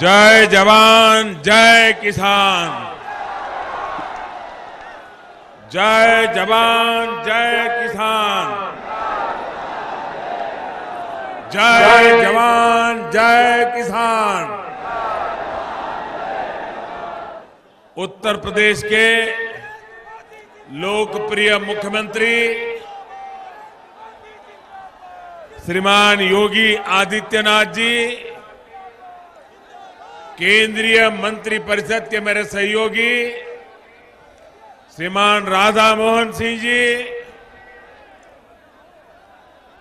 जय जवान जय किसान। जय जवान जय किसान। जय जवान जय किसान। उत्तर प्रदेश के लोकप्रिय मुख्यमंत्री श्रीमान योगी आदित्यनाथ जी, केंद्रीय मंत्रिपरिषद के मेरे सहयोगी श्रीमान राधा मोहन सिंह जी,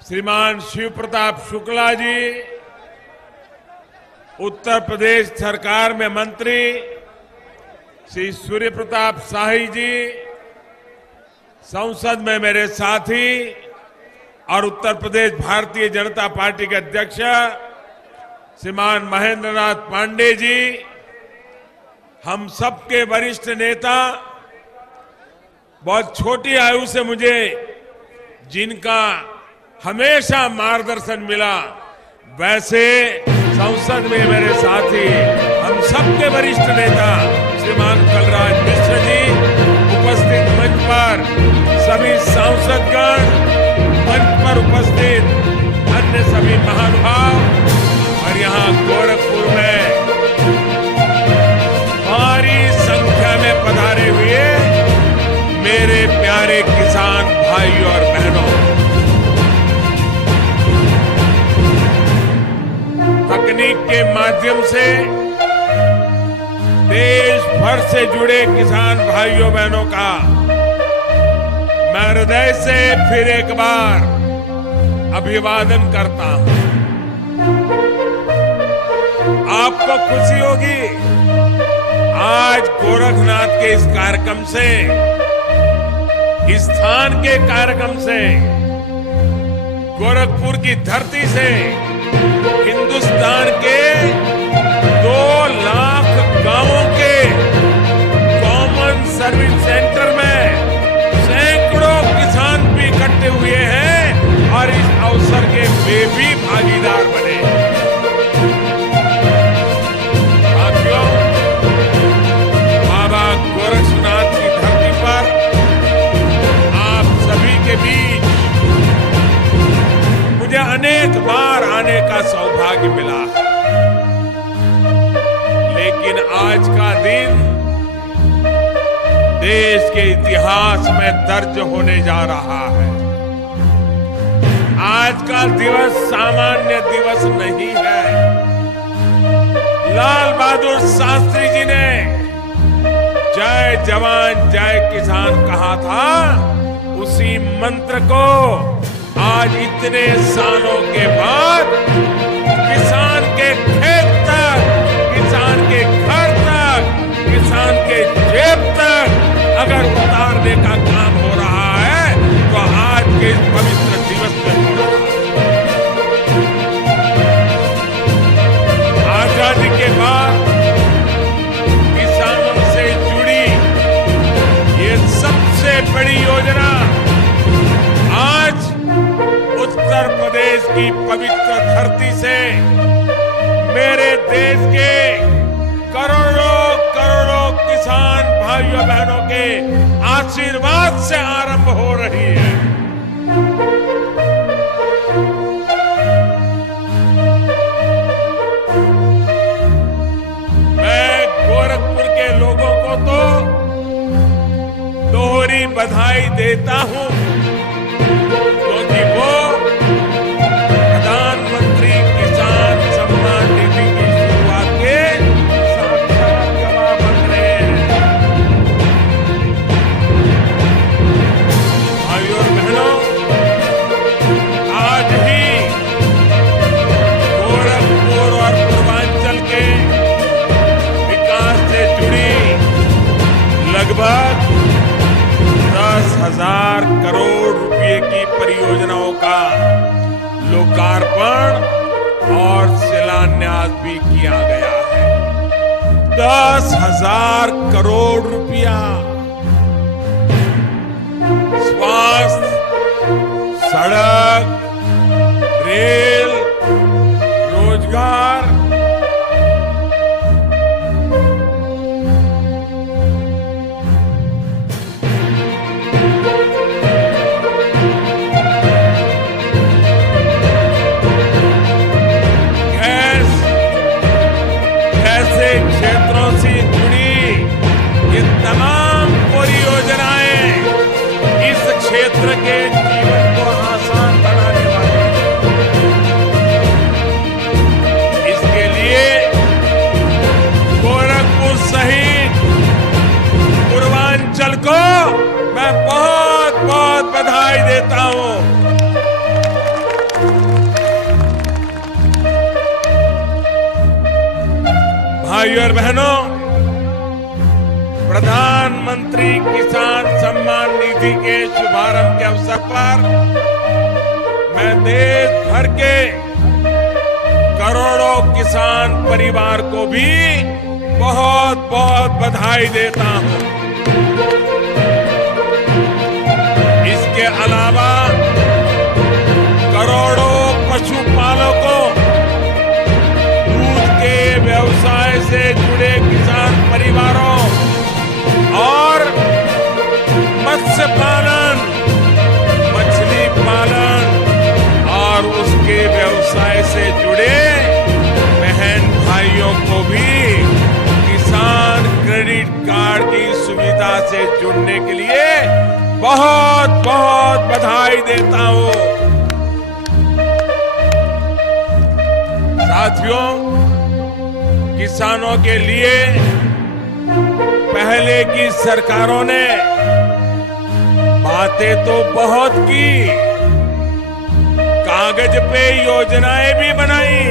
श्रीमान शिव प्रताप शुक्ला जी, उत्तर प्रदेश सरकार में मंत्री श्री सूर्य प्रताप शाही जी, संसद में मेरे साथी और उत्तर प्रदेश भारतीय जनता पार्टी के अध्यक्ष श्रीमान महेंद्र नाथ पांडे जी, हम सबके वरिष्ठ नेता, बहुत छोटी आयु से मुझे जिनका हमेशा मार्गदर्शन मिला, वैसे संसद में मेरे साथी हम सबके वरिष्ठ नेता श्रीमान कलराज मिश्र जी, उपस्थित मंच पर सभी सांसदगण, मंच पर उपस्थित अन्य सभी महानुभाव और यहाँ गोरखपुर में भारी संख्या में पधारे हुए मेरे प्यारे किसान भाई और बहनों, तकनीक के माध्यम से देश भर से जुड़े किसान भाइयों बहनों का मैं हृदय से फिर एक बार अभिवादन करता हूं। आपको खुशी होगी, आज गोरखनाथ के इस कार्यक्रम से, इस स्थान के कार्यक्रम से, गोरखपुर की धरती से हिंदुस्तान के 2 लाख गांवों के कॉमन सर्विस सेंटर में सैकड़ों किसान भी इकट्ठे हुए हैं और इस अवसर के वे भी भागीदार बने। साथियों, बाबा गोरक्षनाथ की धरती पर आप सभी के बीच मुझे अनेक बार आने का सौभाग्य मिला है, लेकिन आज का दिन देश के इतिहास में दर्ज होने जा रहा है। आज का दिवस सामान्य दिवस नहीं है। लाल बहादुर शास्त्री जी ने जय जवान जय किसान कहा था, उसी मंत्र को आज इतने सालों के बाद किसान के खेत तक, किसान के घर तक, किसान के जेब तक अगर उतारने का काम हो रहा है तो आज के इस पवित्र दिवस में हो रहा है। आजादी के बाद किसानों से जुड़ी ये सबसे बड़ी योजना आज उत्तर प्रदेश की पवित्र धरती से मेरे देश के करोड़ों करोड़ों किसान भाइयों बहनों के आशीर्वाद से आरंभ हो रही है। मैं गोरखपुर के लोगों को तो दोहरी बधाई देता हूं, क्योंकि वो प्रधानमंत्री किसान सम्मान निधि की शुरुआत के साक्षात गवाह बन रहे हैं। भाइयों और बहनों, आज ही गोरखपुर और पूर्वांचल के विकास से जुड़ी लगभग 10,000 करोड़ रुपए की परियोजनाओं का लोकार्पण और शिलान्यास भी किया गया है। 10,000 करोड़ रुपया स्वास्थ्य, सड़क, रेल, रोजगार निधि के शुभारंभ के अवसर पर मैं देश भर के करोड़ों किसान परिवार को भी बहुत बहुत बधाई देता हूं। इसके अलावा करोड़ों पशुपालकों, दूध के व्यवसाय से जुड़े किसान परिवारों और मत्स्य पालन, मछली पालन और उसके व्यवसाय से जुड़े बहन भाइयों को भी किसान क्रेडिट कार्ड की सुविधा से जुड़ने के लिए बहुत बहुत बधाई देता हूं। साथियों, किसानों के लिए पहले की सरकारों ने बातें तो बहुत की, कागज पे योजनाएं भी बनाई,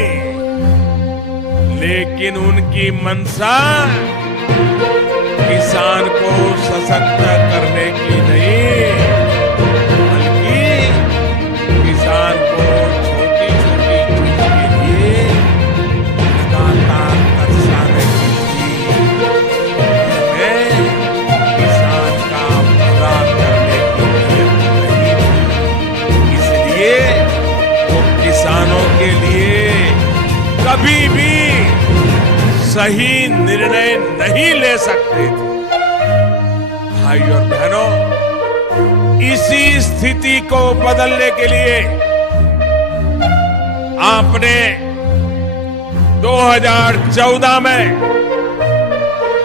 लेकिन उनकी मंशा किसान को सशक्त करने की नहीं, बल्कि किसान को छोटी छोटी चीज के लिए लगातार तरसाने की थी। उनमें किसान का भला करने की नीयत नहीं थी। इसलिए वो किसानों के लिए कभी भी सही निर्णय नहीं ले सकते थे। भाई और बहनों, इसी स्थिति को बदलने के लिए आपने 2014 में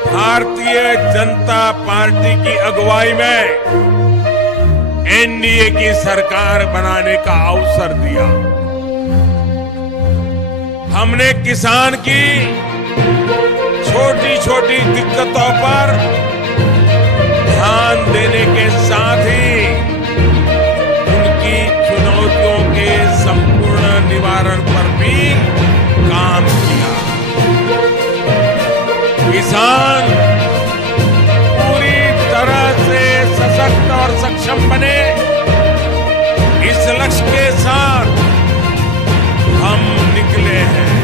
भारतीय जनता पार्टी की अगुवाई में एनडीए की सरकार बनाने का अवसर दिया। हमने किसान की छोटी छोटी दिक्कतों पर ध्यान देने के साथ ही उनकी चुनौतियों के संपूर्ण निवारण पर भी काम किया। किसान पूरी तरह से सशक्त और सक्षम बने, इस लक्ष्य के साथ हम निकले हैं।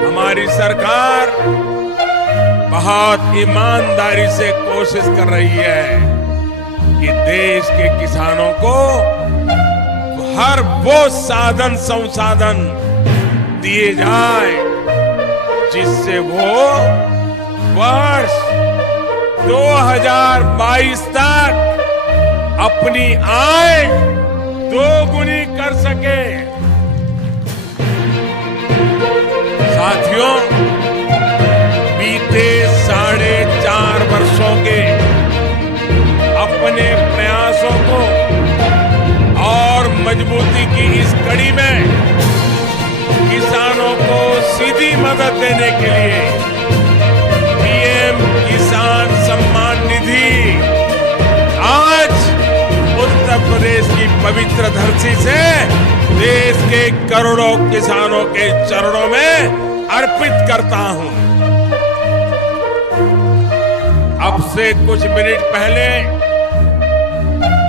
हमारी सरकार बहुत ईमानदारी से कोशिश कर रही है कि देश के किसानों को हर वो साधन संसाधन दिए जाए जिससे वो वर्ष 2022 तक अपनी आय दोगुनी कर सके। साथियों, बीते 4.5 वर्षों के अपने प्रयासों को और मजबूती की इस कड़ी में किसानों को सीधी मदद देने के लिए पीएम किसान सम्मान निधि आज उत्तर प्रदेश की पवित्र धरती से देश के करोड़ों किसानों के चरणों में अर्पित करता हूं। अब से कुछ मिनट पहले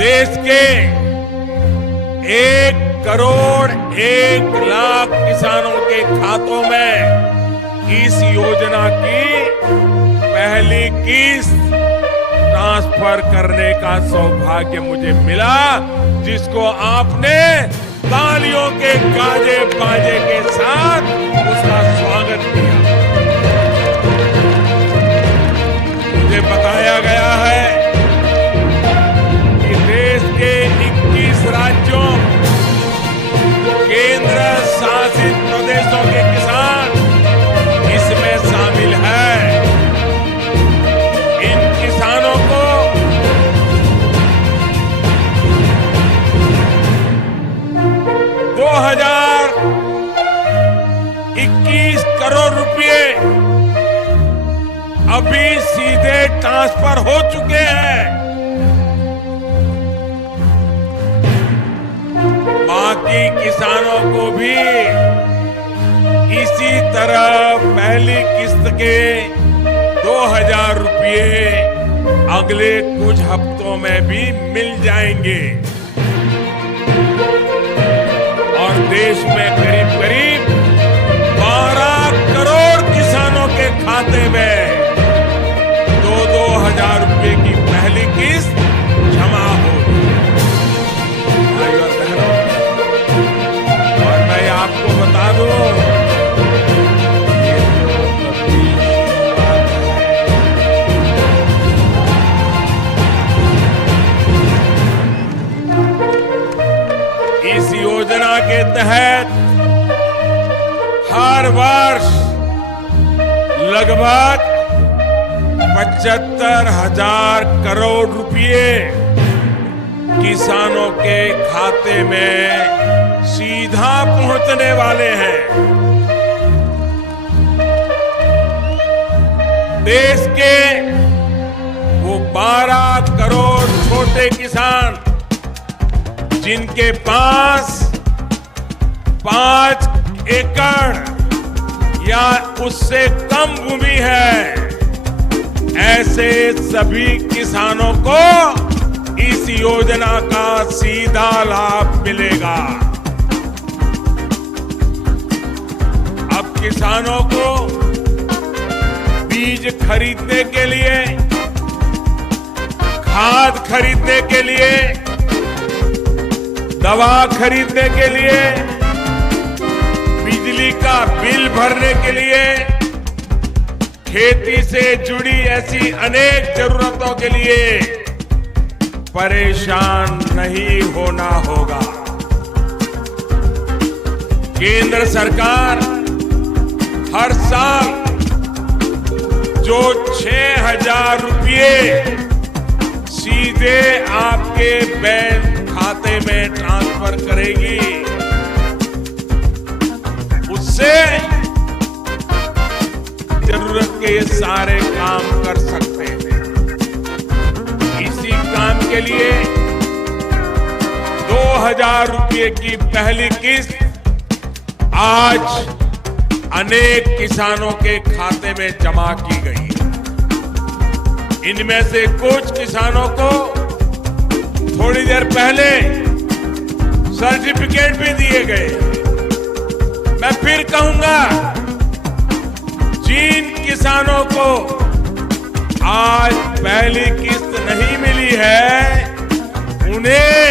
देश के 1 करोड़ 1 लाख किसानों के खातों में इस योजना की पहली किस्त ट्रांसफर करने का सौभाग्य मुझे मिला, जिसको आपने तालियों के गाजे बाजे के साथ उसका स्वागत किया। मुझे बताया गया है कि देश के 21 राज्यों, केंद्र शासित प्रदेशों के किसान इसमें शामिल हैं। इन किसानों को 2021 करोड़ रुपए अभी सीधे ट्रांसफर हो चुके हैं। बाकी किसानों को भी इसी तरह पहली किस्त के 2000 रुपए अगले कुछ हफ्तों में भी मिल जाएंगे और देश में करीब करीब 12 करोड़ किसानों के खाते में 2-2 हजार रुपए की पहली किस्त जमा होगी। भाइयों और बहनों, और मैं आपको बता दूं, इस योजना के तहत हर वर्ष लगभग 75,000 करोड़ रुपए किसानों के खाते में सीधा पहुंचने वाले हैं। देश के वो 12 करोड़ छोटे किसान जिनके पास 5 एकड़ या उससे कम भूमि है, ऐसे सभी किसानों को इस योजना का सीधा लाभ मिलेगा। अब किसानों को बीज खरीदने के लिए, खाद खरीदने के लिए, दवा खरीदने के लिए, बिजली का बिल भरने के लिए, खेती से जुड़ी ऐसी अनेक जरूरतों के लिए परेशान नहीं होना होगा। केंद्र सरकार हर साल जो 6,000 रुपये सीधे आपके बैंक खाते में ट्रांसफर करेगी, उससे जरूरत के ये सारे काम कर सकते हैं। इसी काम के लिए 2,000 रुपये की पहली किस्त आज अनेक किसानों के खाते में जमा की गई। इनमें से कुछ किसानों को थोड़ी देर पहले सर्टिफिकेट भी दिए गए। मैं फिर कहूंगा, जिन किसानों को आज पहली किस्त नहीं मिली है, उन्हें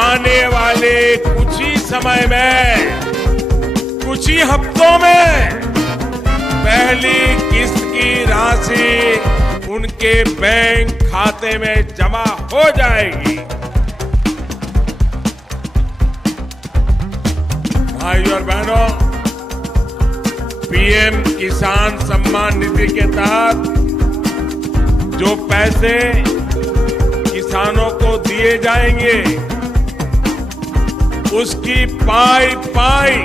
आने वाले कुछ ही समय में, कुछ ही हफ्तों में पहली किस्त की राशि उनके बैंक खाते में जमा हो जाएगी। भाइयों और बहनों, पीएम किसान सम्मान निधि के तहत जो पैसे किसानों को दिए जाएंगे, उसकी पाई पाई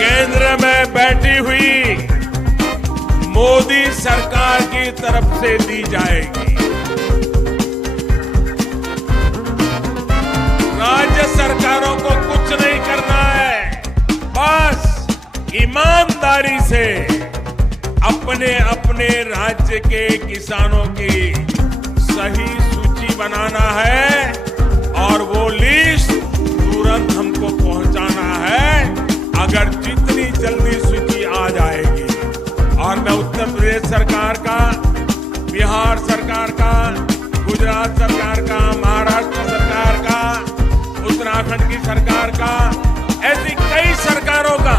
केंद्र में बैठी हुई मोदी सरकार की तरफ से दी जाएगी। राज्य सरकारों को कुछ नहीं करना है, बस ईमानदारी से अपने अपने राज्य के किसानों की सही सूची बनाना है और वो लिस्ट तुरंत हमको पहुंचाना है। अगर जितनी जल्दी सूची आ जाएगी, और मैं उत्तर प्रदेश सरकार का, बिहार सरकार का, गुजरात सरकार का, महाराष्ट्र सरकार का, उत्तराखंड की सरकार का, ऐसी कई सरकारों का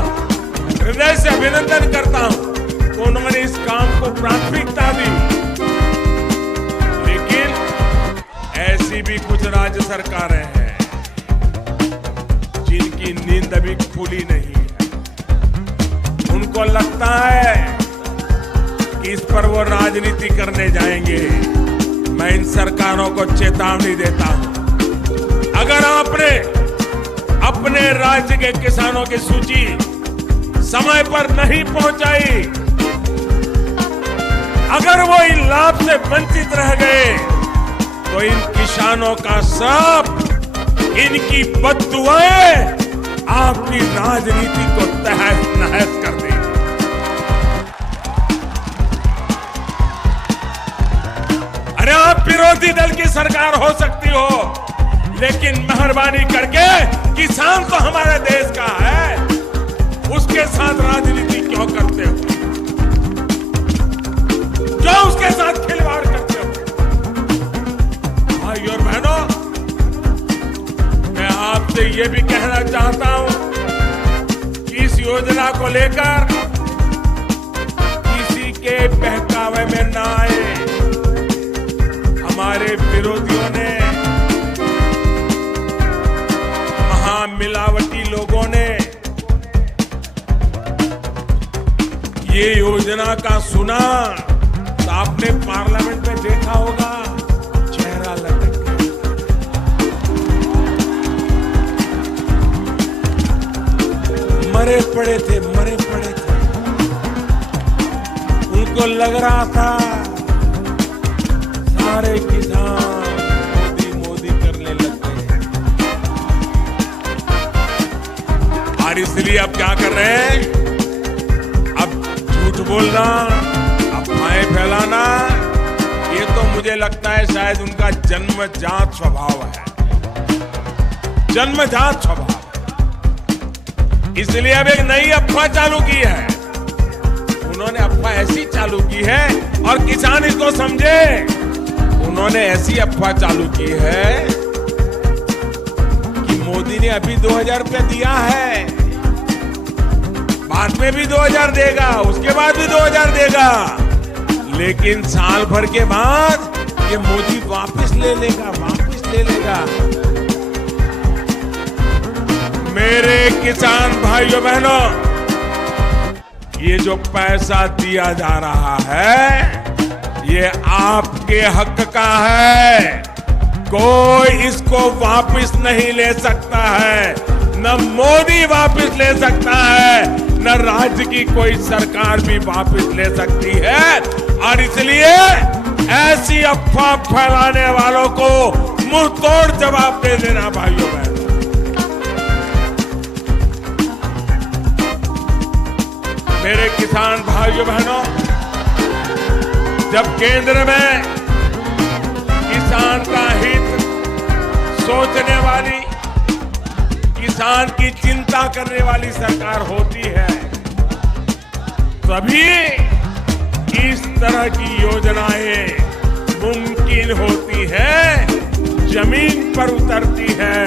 हृदय से अभिनंदन करता हूं, उन्होंने इस काम को प्राथमिकता दी। लेकिन ऐसी भी कुछ राज्य सरकारें हैं जिनकी नींद अभी खुली नहीं है। उनको लगता है कि इस पर वो राजनीति करने जाएंगे। मैं इन सरकारों को चेतावनी देता हूं, अगर आपने अपने राज्य के किसानों की सूची समय पर नहीं पहुंचाई, अगर वो इन लाभ से वंचित रह गए, तो इन किसानों का सब, इनकी बद्दुआएं आपकी राजनीति को तहस नहस कर देंगी। विरोधी दल की सरकार हो सकती हो, लेकिन मेहरबानी करके किसान तो हमारे देश का है, उसके साथ राजनीति क्यों करते हो? क्यों उसके साथ खिलवाड़ करते हो? भाइयों और बहनों, मैं आपसे ये भी कहना चाहता हूं कि इस योजना को लेकर किसी के बहकावे में ना आए। हमारे विरोधियों ने, महामिलावटी लोगों ने ये योजना का सुना तो आपने पार्लियामेंट में देखा होगा, चेहरा लटक गया। मरे पड़े थे। उनको लग रहा था सारे किसान मोदी करने लग गए, और इसलिए अब क्या कर रहे हैं? अब झूठ बोलना, अफवाहें फैलाना, ये तो मुझे लगता है शायद उनका जन्मजात स्वभाव है, जन्मजात स्वभाव। इसलिए अब एक नई अफवाह चालू की है। उन्होंने अफवाह ऐसी चालू की है, और किसान इसको समझे, उन्होंने ऐसी अफवाह चालू की है कि मोदी ने अभी 2000 रुपया दिया है, बाद में भी 2000 देगा, उसके बाद भी 2000 देगा, लेकिन साल भर के बाद ये मोदी वापस ले लेगा। मेरे किसान भाइयों बहनों, ये जो पैसा दिया जा रहा है, ये आपके हक का है, कोई इसको वापस नहीं ले सकता है, न मोदी वापस ले सकता है, न राज्य की कोई सरकार भी वापस ले सकती है। और इसलिए ऐसी अफवाह फैलाने वालों को मुंह तोड़ जवाब दे देना भाइयों बहनों। मेरे किसान भाइयों बहनों, जब केंद्र में किसान का हित सोचने वाली, किसान की चिंता करने वाली सरकार होती है, तभी इस तरह की योजनाएं मुमकिन होती है, जमीन पर उतरती है,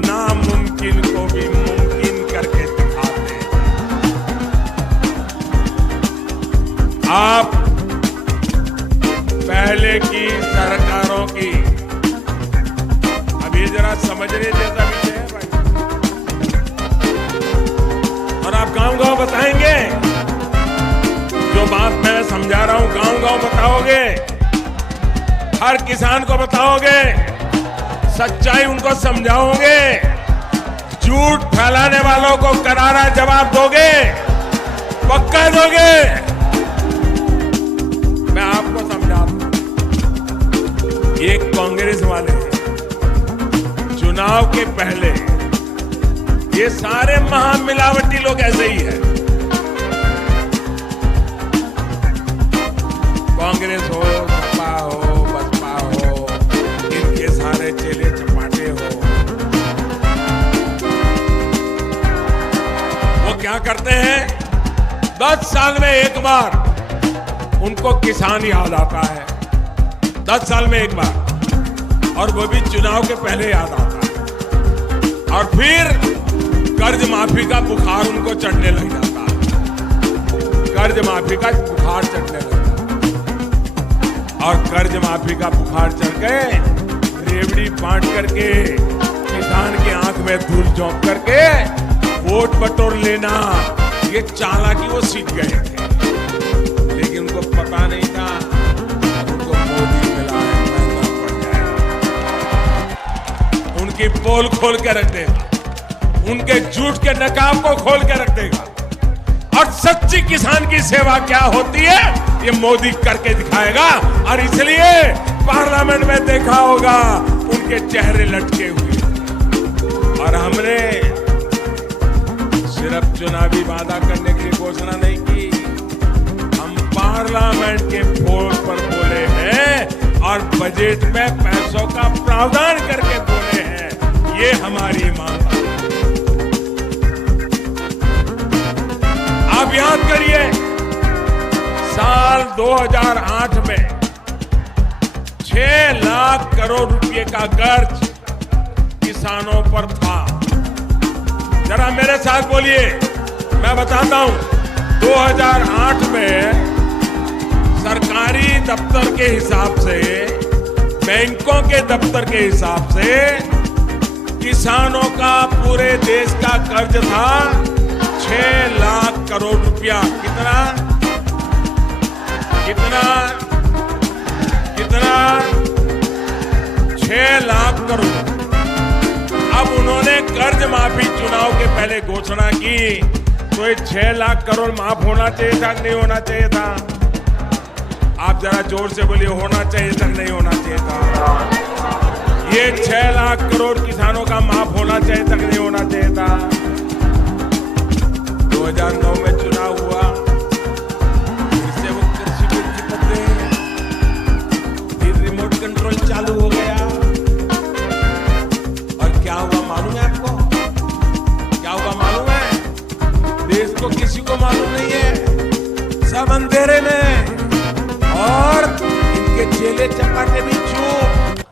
नामुमकिन को भी मुमकिन करके दिखाते हैं। आप पहले की सरकारों की, अब ये जरा समझने जैसा विषय है भाई, और आप गांव-गांव बताएंगे, जो बात मैं समझा रहा हूं गांव-गांव बताओगे, हर किसान को बताओगे, सच्चाई उनको समझाओगे, झूठ फैलाने वालों को करारा जवाब दोगे, पक्का दोगे। मैं आपको समझाता हूं, ये कांग्रेस वाले चुनाव के पहले ये सारे महामिलावटी लोग ऐसे ही हैं। कांग्रेस हो, सपा हो, बसपा हो, इनके सारे चेले चपाटे हो, वो क्या करते हैं? 10 साल में एक बार उनको किसान याद आता है, 10 साल में एक बार, और वो भी चुनाव के पहले याद आता है, और फिर कर्ज माफी का बुखार उनको चढ़ने लग जाता है, कर्ज माफी का बुखार चढ़ने लगता है, और कर्ज माफी का बुखार चढ़ गए, रेवड़ी बांट करके, किसान की आंख में धूल झोंक करके वोट बटोर लेना, ये चालाकी वो सीख गए थे, लेकिन उनको पता नहीं था उनको मोदी मिला है, महंगा पड़ जाएगा, उनकी पोल खोल के रख देगा, उनके झूठ के नकाब को खोल के रख देगा, और सच्ची किसान की सेवा क्या होती है ये मोदी करके दिखाएगा। और इसलिए पार्लियामेंट में देखा होगा उनके चेहरे लटके हुए, और हमने सिर्फ चुनावी वादा करने की घोषणा नहीं की, हम पार्लियामेंट के फ्लोर पर बोले हैं और बजट में पैसों का प्रावधान करके बोले हैं। ये हमारी मांग है। आप याद करिए, साल 2008 में 6 लाख करोड़ रुपए का कर्ज किसानों पर था। जरा मेरे साथ बोलिए, मैं बताता हूं। 2008 में सरकारी दफ्तर के हिसाब से, बैंकों के दफ्तर के हिसाब से किसानों का पूरे देश का कर्ज था 6 लाख करोड़ रुपया। कितना कितना कितना 6 लाख करोड़। अब उन्होंने कर्ज माफी चुनाव के पहले घोषणा की, तो ये 6 लाख करोड़ माफ होना चाहिए था, नहीं होना चाहिए था? आप जरा जोर से बोलिए, होना चाहिए था, नहीं होना चाहिए था? ये 6 लाख करोड़ किसानों का माफ होना चाहिए था, नहीं होना चाहिए था? 2009 में चुनाव हुआ, इससे वो कृषि बिल चिपक गए, फिर रिमोट कंट्रोल चालू हो गया। और क्या हुआ मालूम है आपको? क्या हुआ मालूम है? देश को किसी को मालूम नहीं है, सब अंधेरे में, और इनके चेले चपाटे भी चूप।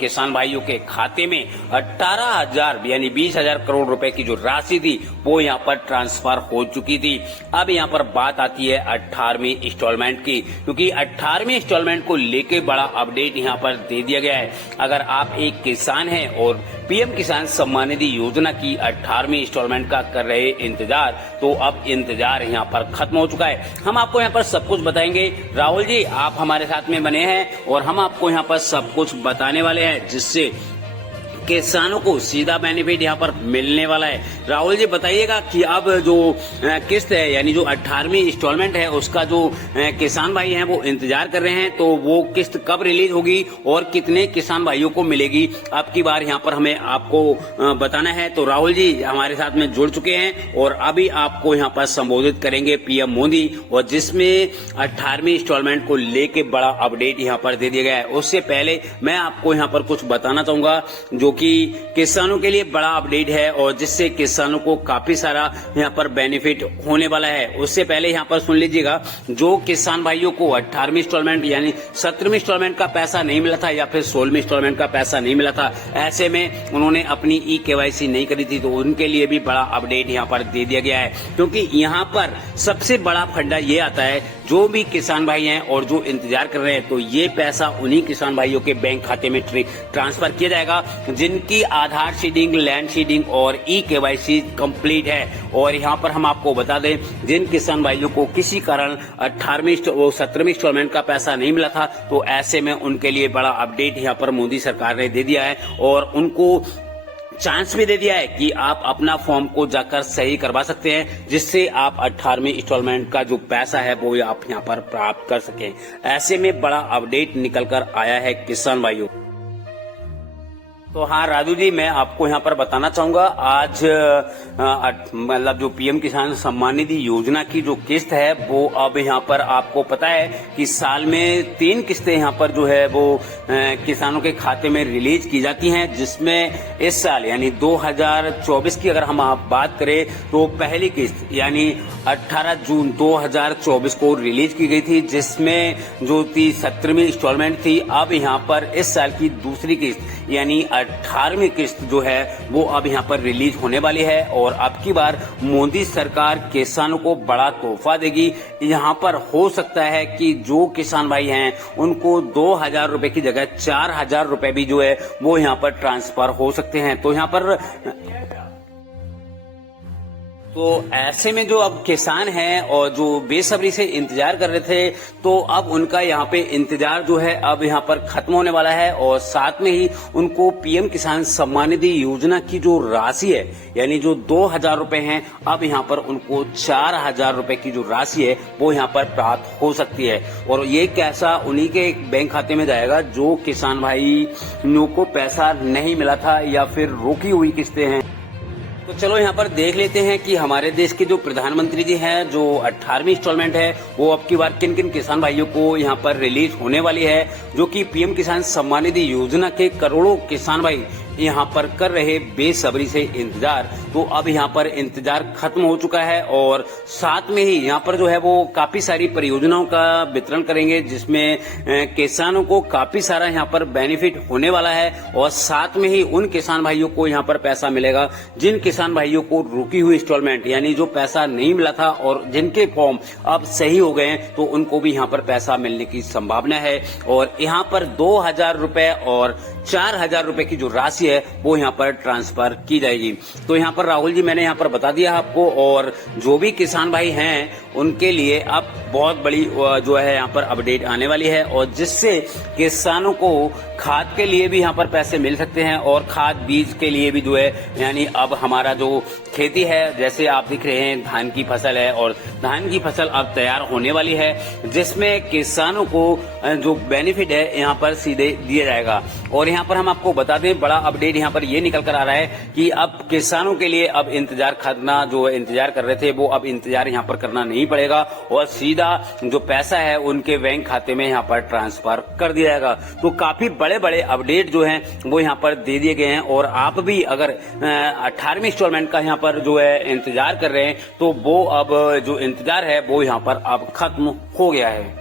किसान भाइयों के खाते में 18,000 यानी 20,000 करोड़ रुपए की जो राशि थी वो यहाँ पर ट्रांसफर हो चुकी थी। अब यहाँ पर बात आती है 18वीं इंस्टॉलमेंट की, क्योंकि 18वीं इंस्टॉलमेंट को लेके बड़ा अपडेट यहाँ पर दे दिया गया है। अगर आप एक किसान हैं और पीएम किसान सम्मान निधि योजना की 18वीं इंस्टॉलमेंट का कर रहे इंतजार, तो अब इंतजार यहाँ पर खत्म हो चुका है। हम आपको यहाँ पर सब कुछ बताएंगे। राहुल जी, आप हमारे साथ में बने हैं और हम आपको यहाँ पर सब कुछ बताने वाले हैं, जिससे किसानों को सीधा बेनिफिट यहाँ पर मिलने वाला है। राहुल जी, बताइएगा कि अब जो किस्त है, यानी जो 18वीं इंस्टॉलमेंट है, उसका जो किसान भाई हैं वो इंतजार कर रहे हैं, तो वो किस्त कब रिलीज होगी और कितने किसान भाइयों को मिलेगी, अब की बार यहाँ पर हमें आपको बताना है। तो राहुल जी हमारे साथ में जुड़ चुके हैं और अभी आपको यहाँ पर संबोधित करेंगे पीएम मोदी, और जिसमें 18वीं इंस्टॉलमेंट को लेके बड़ा अपडेट यहाँ पर दे दिया गया है। उससे पहले मैं आपको यहाँ पर कुछ बताना चाहूंगा जो कि किसानों के लिए बड़ा अपडेट है और जिससे किसानों को काफी सारा यहाँ पर बेनिफिट होने वाला है। उससे पहले यहाँ पर सुन लीजिएगा, जो किसान भाइयों को 18वीं इंस्टॉलमेंट यानी 17वीं इंस्टॉलमेंट का पैसा नहीं मिला था या फिर 16वीं इंस्टॉलमेंट का पैसा नहीं मिला था, ऐसे में उन्होंने अपनी KYC नहीं करी थी, तो उनके लिए भी बड़ा अपडेट यहाँ पर दे दिया गया है। क्योंकि यहाँ पर सबसे बड़ा फंडा ये आता है, जो भी किसान भाई हैं और जो इंतजार कर रहे हैं, तो ये पैसा उन्हीं किसान भाइयों के बैंक खाते में ट्रांसफर किया जाएगा जिनकी आधार सीडिंग, लैंड सीडिंग और KYC कंप्लीट है। और यहाँ पर हम आपको बता दें, जिन किसान भाइयों को किसी कारण 18वीं और 17वीं इंस्टॉलमेंट का पैसा नहीं मिला था, तो ऐसे में उनके लिए बड़ा अपडेट यहाँ पर मोदी सरकार ने दे दिया है और उनको चांस भी दे दिया है कि आप अपना फॉर्म को जाकर सही करवा सकते हैं, जिससे आप 18वीं इंस्टॉलमेंट का जो पैसा है वो आप यहाँ पर प्राप्त कर सकें। ऐसे में बड़ा अपडेट निकल कर आया है किसान भाइयों। तो हाँ राजू जी, मैं आपको यहाँ पर बताना चाहूंगा, आज मतलब जो पीएम किसान सम्मान निधि योजना की जो किस्त है वो अब यहाँ पर आपको पता है कि साल में 3 किस्तें यहाँ पर जो है वो किसानों के खाते में रिलीज की जाती हैं, जिसमें इस साल यानी 2024 की अगर हम आप बात करें तो पहली किस्त यानी 18 जून 2024 को रिलीज की गई थी, जिसमें जो थी 17वीं इंस्टॉलमेंट थी। अब यहाँ पर इस साल की दूसरी किस्त यानी 18वीं किस्त जो है वो अब यहाँ पर रिलीज होने वाली है और अब की बार मोदी सरकार किसानों को बड़ा तोहफा देगी। यहाँ पर हो सकता है कि जो किसान भाई हैं उनको 2,000 रुपए की जगह 4,000 रुपए भी जो है वो यहाँ पर ट्रांसफर हो सकते हैं। तो यहाँ पर तो ऐसे में जो अब किसान हैं और जो बेसब्री से इंतजार कर रहे थे, तो अब उनका यहाँ पे इंतजार जो है अब यहाँ पर खत्म होने वाला है और साथ में ही उनको पीएम किसान सम्मान निधि योजना की जो राशि है यानी जो 2,000 रुपए हैं, अब यहाँ पर उनको 4,000 रुपए की जो राशि है वो यहाँ पर प्राप्त हो सकती है। और ये कैसा उन्हीं के बैंक खाते में जाएगा जो किसान भाई को पैसा नहीं मिला था या फिर रोकी हुई किस्तें हैं। तो चलो यहाँ पर देख लेते हैं कि हमारे देश के जो प्रधानमंत्री जी हैं, जो 18वीं इंस्टॉलमेंट है वो अब की बार किन किन किसान भाइयों को यहाँ पर रिलीज होने वाली है, जो कि पीएम किसान सम्मान निधि योजना के करोड़ों किसान भाई यहाँ पर कर रहे बेसब्री से इंतजार। तो अब यहाँ पर इंतजार खत्म हो चुका है और साथ में ही यहाँ पर जो है वो काफी सारी परियोजनाओं का वितरण करेंगे, जिसमें किसानों को काफी सारा यहाँ पर बेनिफिट होने वाला है और साथ में ही उन किसान भाइयों को यहाँ पर पैसा मिलेगा जिन किसान भाइयों को रुकी हुई इंस्टॉलमेंट यानी जो पैसा नहीं मिला था और जिनके फॉर्म अब सही हो गए हैं, तो उनको भी यहाँ पर पैसा मिलने की संभावना है। और यहाँ पर 2,000 रुपए और 4,000 रुपए की जो राशि है वो यहाँ पर ट्रांसफर की जाएगी। तो यहाँ पर राहुल जी मैंने यहाँ पर बता दिया आपको, और जो भी किसान भाई हैं उनके लिए अब बहुत बड़ी जो है यहाँ पर अपडेट आने वाली है, और जिससे किसानों को खाद के लिए भी यहाँ पर पैसे मिल सकते हैं और खाद बीज के लिए भी जो है, यानी अब हमारा जो खेती है, जैसे आप दिख रहे हैं धान की फसल है और धान की फसल अब तैयार होने वाली है, जिसमें किसानों को जो बेनिफिट है यहाँ पर सीधे दिया जाएगा। और यहाँ पर हम आपको बता दें, बड़ा अपडेट यहाँ पर ये निकल कर आ रहा है कि अब किसानों के लिए अब इंतजार करना, जो इंतजार कर रहे थे वो अब इंतजार यहाँ पर करना नहीं पड़ेगा और सीधा जो पैसा है उनके बैंक खाते में यहाँ पर ट्रांसफर कर दिया जाएगा। तो काफी बड़े बड़े अपडेट जो हैं वो यहाँ पर दे दिए गए हैं, और आप भी अगर 18वीं इंस्टॉलमेंट का यहाँ पर जो है इंतजार कर रहे हैं, तो वो अब जो इंतजार है वो यहाँ पर अब खत्म हो गया है।